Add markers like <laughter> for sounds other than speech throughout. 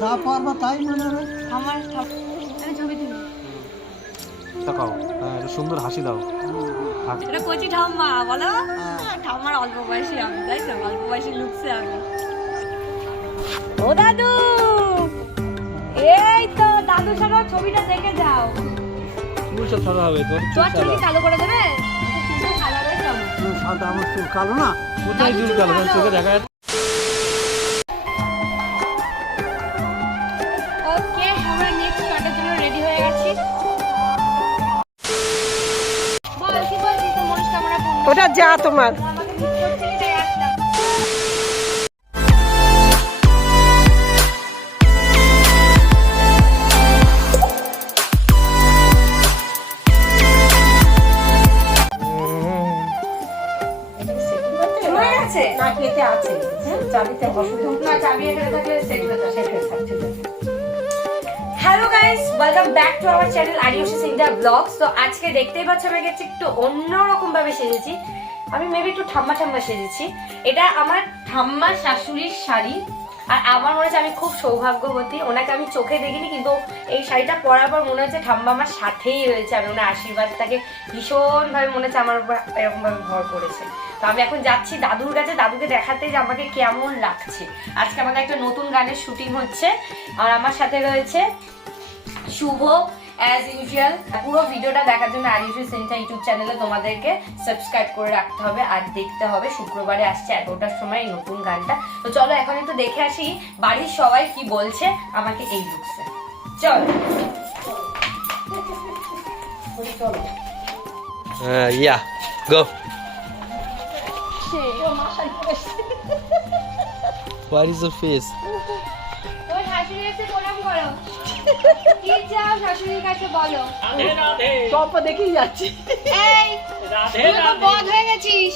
যা পারবা তাই মনে হবে আমার আমি ছবি তুলি। তাকাও হ্যাঁ একটু সুন্দর হাসি দাও। এটা কচি ঠাম্মা বলো? হ্যাঁ। ঠাম্মার অল্প বয়সী আমি তাই তো? অল্প বয়সী লুকসে আমি। ও দাদু! এই তো দাদু সাথে ছবিটা দেখে যাও। চুল সব সাদা হবে তোর চুল কালো করে দেবে? চুল কালো হয়েছে আমার তুমি সাদা আমার চুল কালো না। কোথায় চুল কালো? চোখে দেখা ওটা যা তোমার। গেছে? না কেটে আছে। চাবিতে অসুবিধা না চাবি এখানে থাকলে সেট হয়ে যাবে hello guys welcome back to our channel আরিওশিস India blogs তো আজকে দেখতেই পাচ্ছ, আমি গেছি একটু অন্যরকম ভাবে সেজেছি। আমি মেবি একটু ঠাম্মা ঠাম্মা সেজেছি। এটা আমার ঠাম্মা শাশুড়ির শাড়ি, আর আমার মনে হচ্ছে আমি খুব সৌভাগ্যবতী। ওনাকে আমি চোখে দেখিনি, কিন্তু এই শাড়িটা পরার পর মনে হচ্ছে ঠাম্মা আমার সাথেই রয়েছে আমি ওনার আশীর্বাদটাকে ভীষণভাবে মনে হচ্ছে আমার উপর এরকম ভাবে ভর করেছে। তো আমি এখন যাচ্ছি দাদুর কাছে, দাদুকে দেখাতে যে আমাকে কেমন লাগছে। আজকে আমাদের একটা নতুন গানের শুটিং হচ্ছে, আর আমার সাথে রয়েছে শুভ অ্যাজ ইউজুয়াল পুরো ভিডিওটা দেখার জন্য আর ইউজুয়াল সেন্টার ইউটিউব চ্যানেলে তোমাদেরকে সাবস্ক্রাইব করে রাখতে হবে আর দেখতে হবে। শুক্রবারে আসছে এগারোটার সময় এই নতুন গানটা। তো চলো এখন একটু দেখে আসি বাড়ির সবাই কি বলছে আমাকে এই লুকসে চলো। হ্যাঁ yeah go. What is the face সব দেখেই যাচ্ছি। বধ হয়ে গেছিস।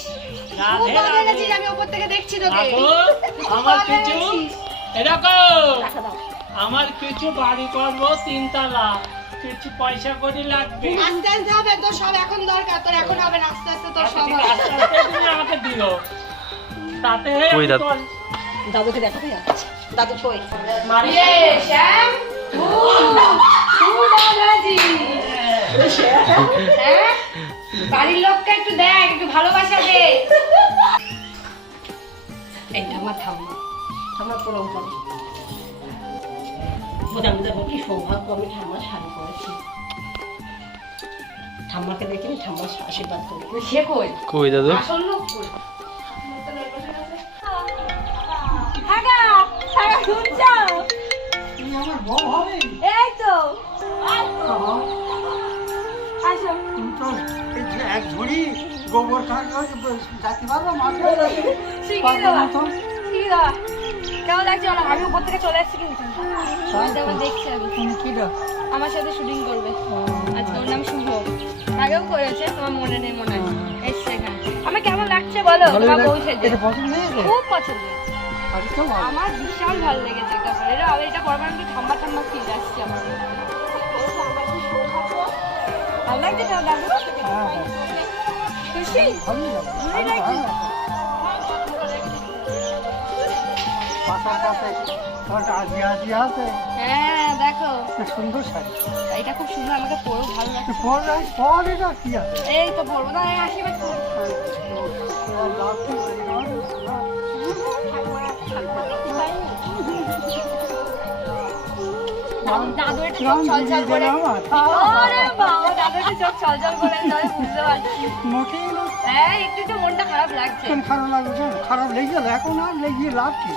বধ হয়ে গেছিস আমি থেকে দেখছি তোকে। আমার কিছু। এরকম। আমার বাড়ি করব তিনতলা। কিছু পয়সা করি লাগবে। আস্তে আস্তে হবে তোর সব এখন দরকার তোর এখন হবে না আস্তে আস্তে তোর সব হবে। আছে, আস্তে আস্তে তুমি আমাকে দিও। তাতে দাদুকে দেখাতে যাচ্ছি। দাদু কই? শ্যাম। হ্যাঁ? বাড়ির লোককে একটু দেখ একটু ভালোবাসা দে। এইটা আমার ঠাম্মা। ঠাম্মা প্রণাম করে বোঝাম দেখো কি সৌভাগ্য আমি ঠাম্মার শাড়ি পরেছি ঠাম্মাকে দেখে আমি ঠাম্মার আশীর্বাদ করি। সে কই? কই দাদু? আসল লোক কই? এই তো। আসো। এক ঝুড়ি গোবর যাতে পারব মাঠে কেমন লাগছে বলো? আমি উপর থেকে চলে এসেছি কিন্তু। দেখছি আমি। আমার সাথে শুটিং করবে। আজকে ওর নাম শুভ। আগেও করেছে তোমার মনে নেই মনে হয়। এসছে এখানে। আমার কেমন লাগছে বলো? তোমার বউ সেজে খুব পছন্দ আমার বিশাল ভালো লেগেছে এটা আর এটা পরবার কি ঠাম্মা ঠাম্মা ফিল আসছে আমার ভালো লাগছে তো দাদু হ্যাঁ, খুশি লাগছে হ্যাঁ দেখো সুন্দর শাড়ি এটা খুব সুন্দর আমাকে পরেও ভালো লাগছে পর পর এটা কি আছে এই তো পরবো না আশীর্বাদ করো। তোমার লাভ কি দাদু- দাদু একটু চোখ ছলছল করে আরে বাবা দাদু চোখ ছলছল করে তাহলে বুঝতে পারছি। মোটেই না। হ্যাঁ একটু একটু মনটা খারাপ লাগছে। কেন খারাপ লাগবে খারাপ লেগে গেল? এখন আর লেগে লাভ কি?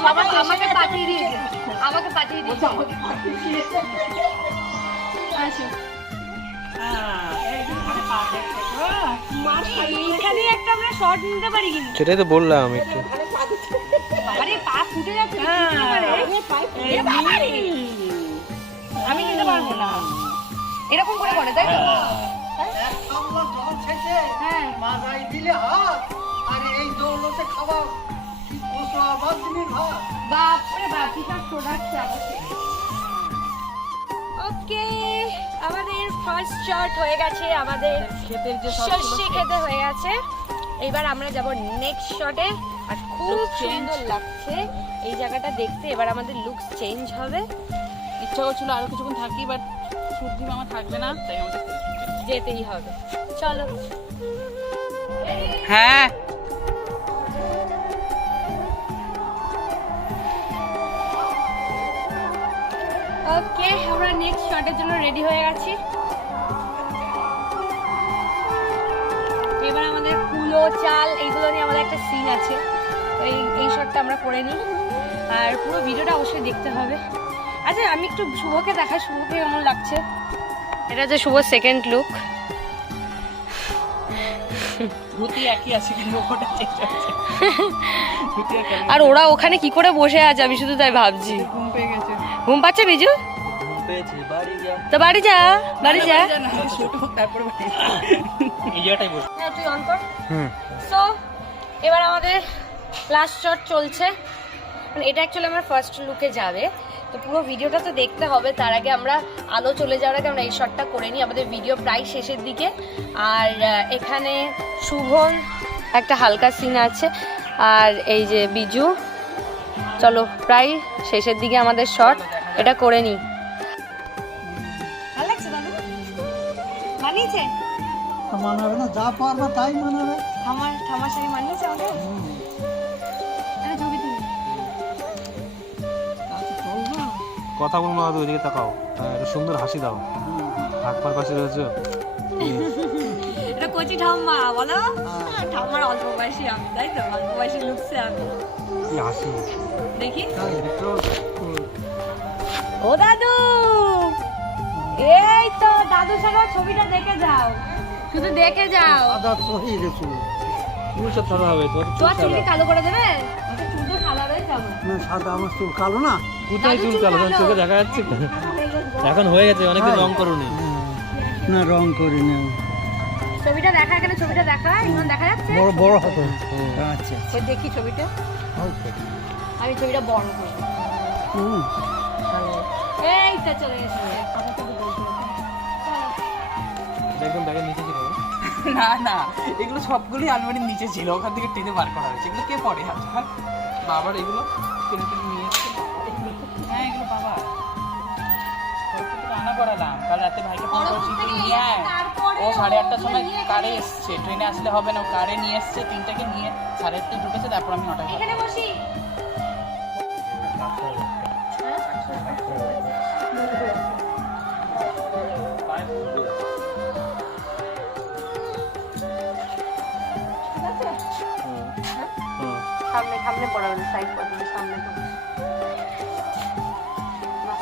আমাকে আমাকে পাঠিয়ে দিয়েছে। আমাকে পাঠিয়ে দিয়েছে। আসো হ্যাঁ, সেটাই তো বললাম একটু। ফুটে যাচ্ছে হ্যাঁ! আমি নিতে পারব না। এরকম করে করে তাই তো? হ্যাঁ। বাপরে বাপ প্রোডাক্ট ওকে আমাদের ফার্স্ট শট হয়ে গেছে আমাদের ক্ষেতের খেতে হয়ে গেছে। এইবার আমরা যাব নেক্সট শটে খুব সুন্দর লাগছে। এই জায়গাটা দেখতে এবার আমাদের লুকস চেঞ্জ হবে। ইচ্ছা করছিল আরও কিছুক্ষণ থাকি বাট সূর্যি মামা থাকবে না তাই আমাদের যেতেই হবে। চলো। হ্যাঁ। ওকে আমরা নেক্সট শটের জন্য রেডি হয়ে গেছি। এবার আমাদের কুলো চাল এইগুলো নিয়ে আমাদের একটা সিন আছে। শটটা আমরা করে নিই। আর পুরো ভিডিওটা অবশ্যই দেখতে হবে। আচ্ছা আমি একটু শুভকে দেখাই। শুভকে কেমন লাগছে? এটা হচ্ছে শুভ সেকেন্ড লুক আর ওরা ওখানে কি করে বসে আছে? আমি শুধু তাই ভাবছি। ঘুম পেয়ে গেছে। ঘুম পাচ্ছে বিজু? তো বাড়ি যা বাড়ি যা। হ্যাঁ তুই অন কর। হুম। সো এবার আমাদের লাস্ট শট চলছে। মানে এটা অ্যাকচুয়ালি আমার ফার্স্ট লুকে যাবে। তো পুরো ভিডিওটা তো দেখতে হবে। তার আগে আমরা আলো চলে যাওয়ার আগে আমরা এই শটটা করে নিই আমাদের ভিডিও প্রায় শেষের দিকে। আর এখানে শুভন একটা হালকা সিন আছে। আর এই যে বিজু চলো প্রায় শেষের দিকে আমাদের শট এটা করে নিই। মানিয়েছে? মানাবে না যা পারবা তাই মানাবে। আমার ঠামার শাড়ি মানিয়েছে আমাকে কথা বলব না ওইদিকে তাকাও। হ্যাঁ একটা সুন্দর হাসি দাও। হাত পার পাশে রয়েছে। এটা কচি ঠাম্মা বলো। ঠাম্মার অল্প বয়সী আমি তাই তো? অল্প বয়সী লুকসে আমি। কি হাসি? দেখি। তো ও দাদু! এই তো দাদুর সাথে ছবিটা দেখে যাও। শুধু দেখে যাও। সহি গেছিল। চুল সব সাদা হবে? তোর তো আর চুলকে কালো করে দেবে? না সাদা আমার চুল কালো না? কোথায় চুল কালো। চোখে দেখা যাচ্ছে এখন হয়ে গেছে অনেকদিন রং করুনি না। রং করি না ছবিটা দেখা এখানে ছবিটা দেখা ইমন দেখা যাচ্ছে? বড় বড় হবে। আচ্ছা ওই দেখি ছবিটা। আমি ছবিটা বড় হুম। এইটা চলে এসেছে। একদম ব্যাগের নিচে ছিল। না না এগুলো সবগুলোই আলমারির নিচে ছিল। ওখান থেকে টেনে বার করা হয়েছে। এগুলো কে পড়ে আজকাল বাবার এগুলো নিয়ে এসছে। হ্যাঁ এগুলো বাবা। রান্না করালাম। কাল রাতে ভাইকে ফোন করছি তুই নিয়ে আয়। ও সাড়ে আটটার সময় কারে এসছে? ট্রেনে আসলে হবে না ও কারে নিয়ে এসছে? তিনটাকে নিয়ে সাড়ে আটটায় ঢুকেছে তারপর আমি নটায় সামনে সামনে পড়াবেন সাইড পড়বেন সামনে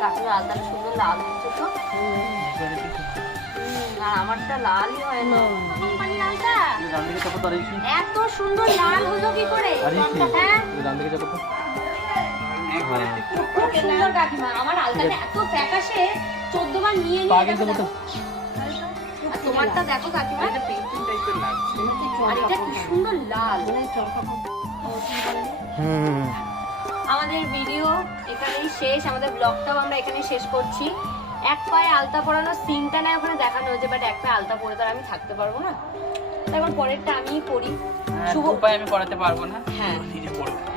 কাকিমা সুন্দর লাল হচ্ছে তো। আর আমারটা লালই হয় না। এত সুন্দর লাল হলো কি করে? হ্যাঁ? খুব সুন্দর কাকিমা। আমার আলতাটা এত চোদ্দ বার নিয়ে নিয়ে তোমারটা দেখো কাকিমা। আর এটা কি সুন্দর লাল। হুম আমাদের ভিডিও এখানেই শেষ আমাদের ব্লগটাও আমরা এখানে শেষ করছি। এক পায়ে আলতা পরানোর সিনটা না ওখানে দেখানো হয়েছে বাট এক পায়ে আলতা পরে তো আর আমি থাকতে পারব না। আমার পরেরটা আমিই পরি। হ্যাঁ, শুভ উপায় আমি পড়াতে পারব না। হ্যাঁ।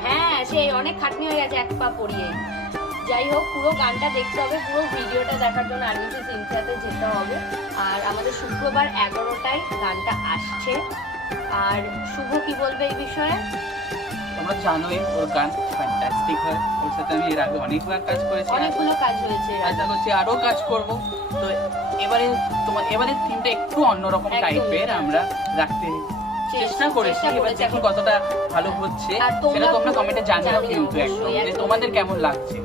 হ্যাঁ সেই অনেক খাটনি হয়ে গেছে এক পা পরিয়ে। যাই হোক পুরো গানটা দেখতে হবে পুরো ভিডিওটা দেখার জন্য আরবিসি সিনসাতে যেতে হবে। আর আমাদের শুক্রবার এগারোটায় গানটা আসছে। আর শুভ কি বলবে এই বিষয়ে? তোমরা জানোই ওর গান ফ্যান্টাস্টিক হয়। ওর সাথে আমি এর আগে অনেকবার কাজ করেছি। অনেকগুলো কাজ হয়েছে। আশা করছি আরও কাজ করব। তো এবারে তোমার এবারে থিমটা একটু অন্যরকম টাইপের আমরা রাখতে চেষ্টা করেছি। এবার। দেখুন কতটা ভালো হচ্ছে। সেটা তোমরা কমেন্টে জানিও কিন্তু একদম। যে তোমাদের কেমন লাগছে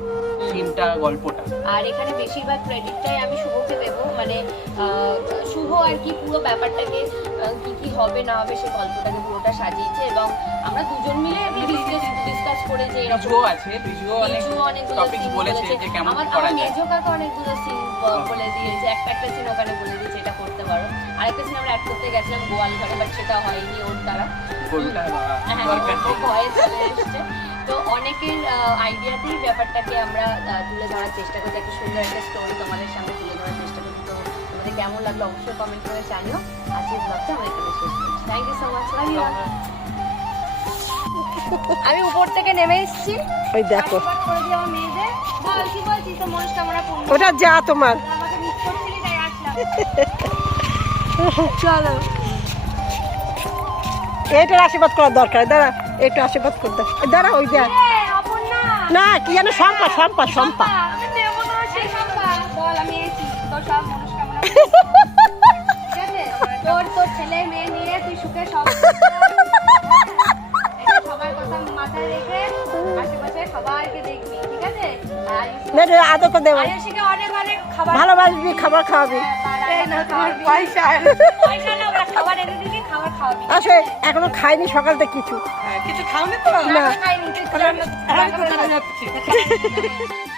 থিমটা গল্পটা? আর এখানে বেশিরভাগ ক্রেডিটটাই আমি শুভকে দেব। মানে শুভ আর কি পুরো ব্যাপারটাকে কি কি হবে না হবে সেই গল্পটাকে পুরোটা সাজিয়েছে এবং আমরা দুজন মিলে ডিসকাস করে যে এরকম আছে ভিজুও অনেক অনেকগুলো টপিক বলেছে যে কেমন আমার করা যায়। মেজো কাকা অনেকগুলো সিন বলে দিয়েছে। একটা একটা সিন ওখানে বলে দিয়েছে এটা করতে পারো। আরেকটা সিন আমরা অ্যাড করতে গেছিলাম গোয়াল ঘরে বাট সেটা হয়নি ওর দ্বারা। হ্যাঁ, এসছে। তো অনেকের আইডিয়াতেই ব্যাপারটাকে আমরা তুলে ধরার চেষ্টা করছি একটা সুন্দর একটা স্টোরি তোমাদের সামনে তুলে কেমন লাগল অবশ্যই কমেন্ট করে জানিও। আজকের ব্লগটা আমার এখানে শেষ করছি। থ্যাংক ইউ সো মাচ আমি উপর থেকে নেমে এসেছি। ওই দেখো। ওটা যা তোমার। চলো। এইটার আশীর্বাদ করার দরকার। দাঁড়া একটু আশীর্বাদ করে। দাও দাঁড়া ওই দেখ। না কি যেন সম্পা সম্পা সম্পা আমি দেবো না সেই সম্পা বল আমি তোর সব মনস্কামনা ঠিক আছে তোর তোর ছেলে মেয়ে নিয়ে তুই সুখে সব সবার কথা মাথায় রেখে আশেপাশে সবাইকে দেখবি ঠিক আছে আর আদর করে দেবো। আয়ুষিকে অনেক অনেক খাবার ভালোবাসবি খাবার খাওয়াবি পয়সা পয়সা না খাবার এনে দিবি খাবার খাওয়াবি আসে এখনও খাইনি সকাল থেকে কিছু কিছু খাওনি তো না খাইনি যাচ্ছি। <laughs>